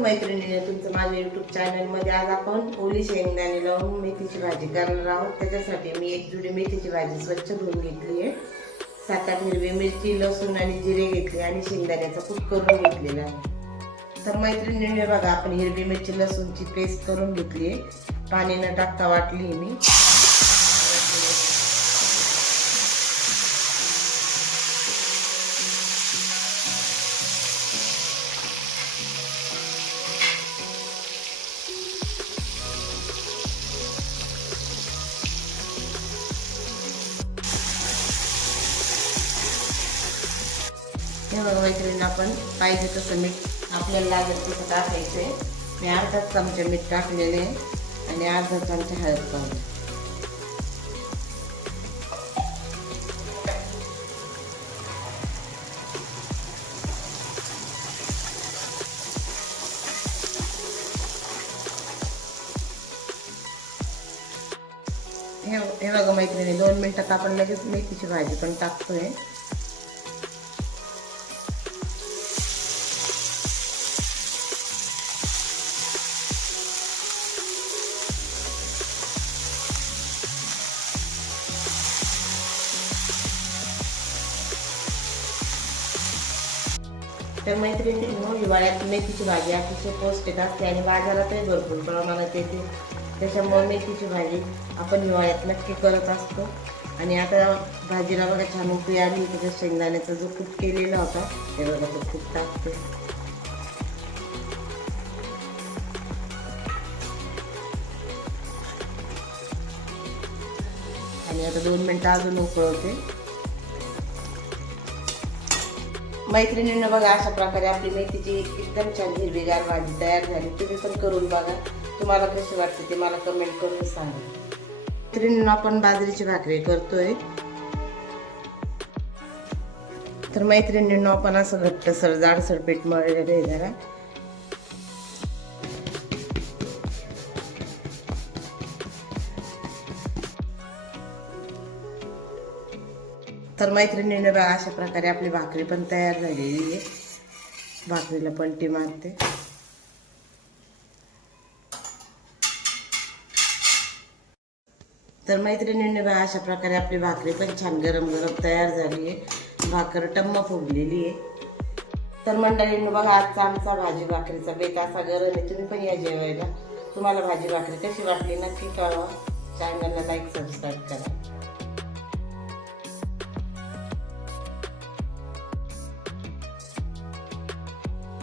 मैत्रिणीने तुमचं माझ्या युट्यूब चॅनलमध्ये आज आपण ओली शेंगदाणे लावून मेथीची भाजी करणार आहोत. त्याच्यासाठी मी एक जुडी मेथीची भाजी स्वच्छ धुवून घेतली आहे. सात आठ हिरवी मिरची लसूण आणि जिरे घेतले आणि शेंगदाण्याचा कूट करून घेतलेला आहे. तर मैत्रिणीने बघा आपण हिरवी मिरची लसूणची पेस्ट करून घेतली आहे. पाणी न टाकता वाटली मी. हे बघा मैत्रिणी आपण पाहिजे तसं मीठ आपल्याला लागेल तसं टाकायचं आहे मी अर्धा चमचा मीठ टाकलेले आहे आणि अर्धा चमचा हळद पावडर. हे हे बघा मैत्रिणी दोन मिनिटात आपण लगेच मेथीची भाजी पण टाकतोय. तर मैत्रिणी हिवाळ्यात मेथीची भाजी अतिशय पौष्टिक असते आणि बाजारातही भरपूर प्रमाणात येते. त्याच्यामुळे मेथीची भाजी आपण हिवाळ्यात नक्की करत असतो. आणि आता भाजीला बघा छान उकळी आली. त्याच्या शेंगदाण्याचा जो खूप केलेला होता ते बघा तो खूप टाकते आणि आता दोन मिनटं अजून उकळवते. मैत्रिणीनं बघा अशा प्रकारे आपली मेथीची एकदम छान हिरवीगार भाजी तयार झाली. तुम्ही पण करून बघा. तुम्हाला कशी वाटते ते मला कमेंट करून सांगा. मैत्रिणीनं आपण बाजरीची भाकरी करतोय. तर मैत्रिणींना आपण असं घट्टसर जाडसर पीठ मळलेलं आहे जरा. तर मैत्रिणीने बघा अशा प्रकारे आपली भाकरी पण तयार झालेली आहे. भाकरीला पलटी मारते. तर मैत्रिणींनी बघा अशा प्रकारे आपली भाकरी पण छान गरम गरम तयार झाली आहे. भाकर टम्म फुगलेली आहे. तर मंडळींनी बघा आजचा आमचा भाजी भाकरीचा बेत असा गरम आहे. तुम्ही पण या जेवायला. तुम्हाला भाजी भाकरी कशी वाटली नक्की कळवा. चॅनलला लाईक सबस्क्राईब करा.